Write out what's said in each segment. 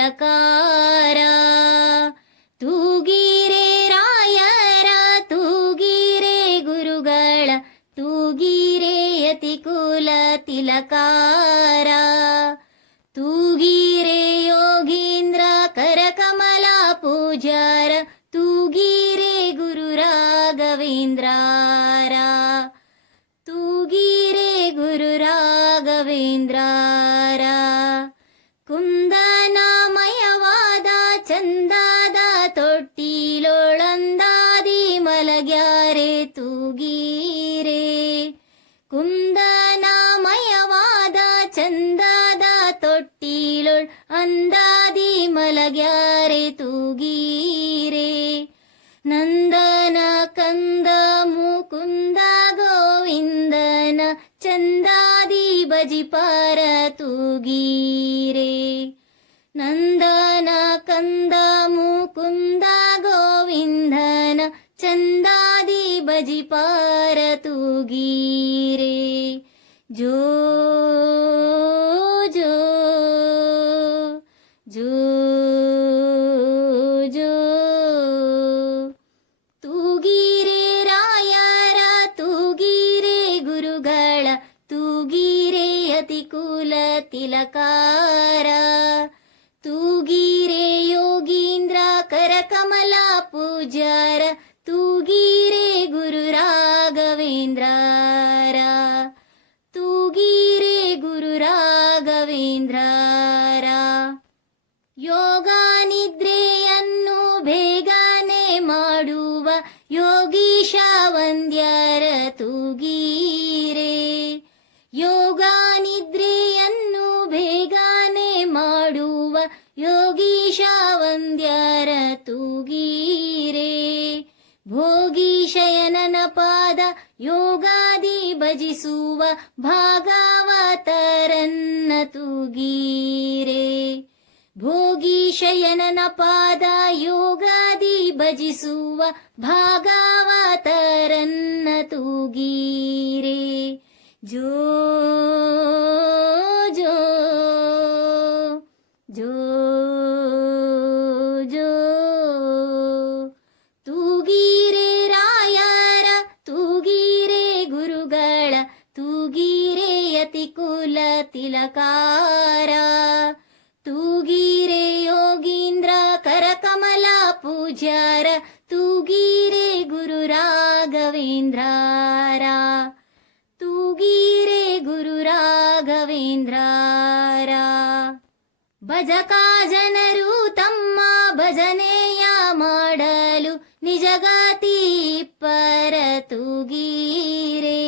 लकारा तू गिरे रायरा तू गिरे गुरुगळ तू गिरे यतिकुल तिलकारा। तू गिरे योगींद्र करकमला पूजार तू गिरे गुरुराघवेन्द्रारा तू गिरे गुरुराघवेन्द्रा തൊട്ടിലൊളന്താത തൊട്ടിലൊളന്താതി മലഗ്യാരെ തൂഗീരെ കുന്ദനമയവാദ ചന്ദാത തൊട്ടിലൊൾ അന്താതി മലഗ്യാരെ തൂഗീരെ നന്ദന കന്ദ മുകുന്ദ ഗോവിന്ദന ചന്ദാതി ഭജിപാര തൂഗീരേ നന്ദ സ്കന്ദ മുകുന്ദ ഗോവിന്ദന ചന്ദാദി ഭജി പാരതൂഗീരേ ജോ ജോ ജോ ജോ. തൂഗീരേ തിലകാര. ತೂಗಿರೆ ಯೋಗೀಂದ್ರ ಕರಕಮಲ ಪೂಜಾರ, ತೂಗೀರೆ ಗುರು ರಾಘವೇಂದ್ರಾರ. ತೂಗೀರೆ ಗುರು ರಾಘವೇಂದ್ರಾರ. ಯೋಗ ನಿದ್ರೆಯನ್ನು ಬೇಗನೆ ಮಾಡುವ ಯೋಗೀಶ ವಂದ್ಯರ ತೂಗೀರೆ योगीशा्यर तु गीरे भोगीशयन पाद योगादि भजिसुव वा भागावतरन्न तु गीरे भोगीशयन पाद योगादि भजिसुव भागावतरन्न तु गीरे जो ತಿಲಕಾರ ತೂಗೀರೆ ಯೋಗೀಂದ್ರ, ಕರಕಮಲ ಪೂಜಾರ ತೂಗೀರೆ ಗುರು ರಾಘವೇಂದ್ರಾರ. ತೂಗೀರೆ ಗುರು ರಾಘವೇಂದ್ರಾರ. ಭಜಕ ಜನರು ತಮ್ಮ ಭಜನೆಯ ಮಾಡಲು ನಿಜಗಾತಿ ಪರ ತೂಗೀರೆ.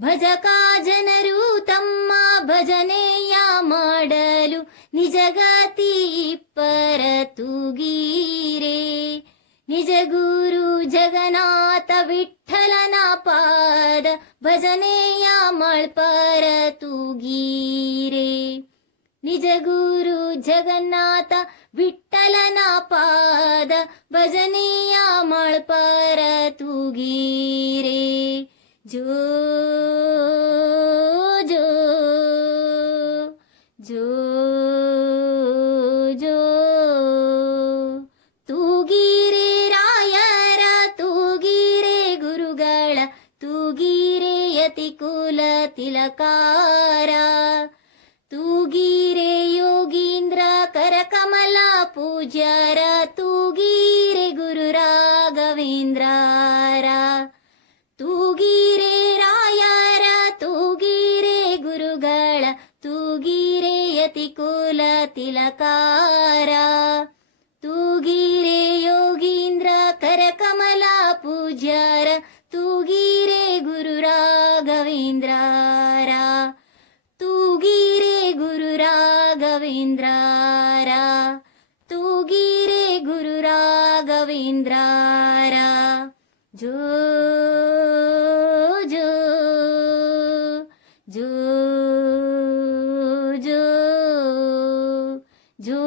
ಭಜಕ ಜನರು निजगती परतुगीरे निज गुरु जगन्नाथ विठ्ठलना पाद भजने या मळ परतुगीरे निज गुरु जगन्नाथ विठ्ठलना पाद भजने या मळ परतुगीरे जो तिलकारीरे योगीन्द्र करकमला पूजार तूगीरे गुरुराघवेन्द्रार तूगीरे रायार तूगीरे गुरुगळ तूगीरे यतिकुल तिलकारा ರಾಘವೇಂದ್ರಾರಾ ತೂಗಿರೆ ಗುರು ರಾಘವೇಂದ್ರಾರಾ ಜೋ ಜೋ ಜೋ ಜೋ ಜೋ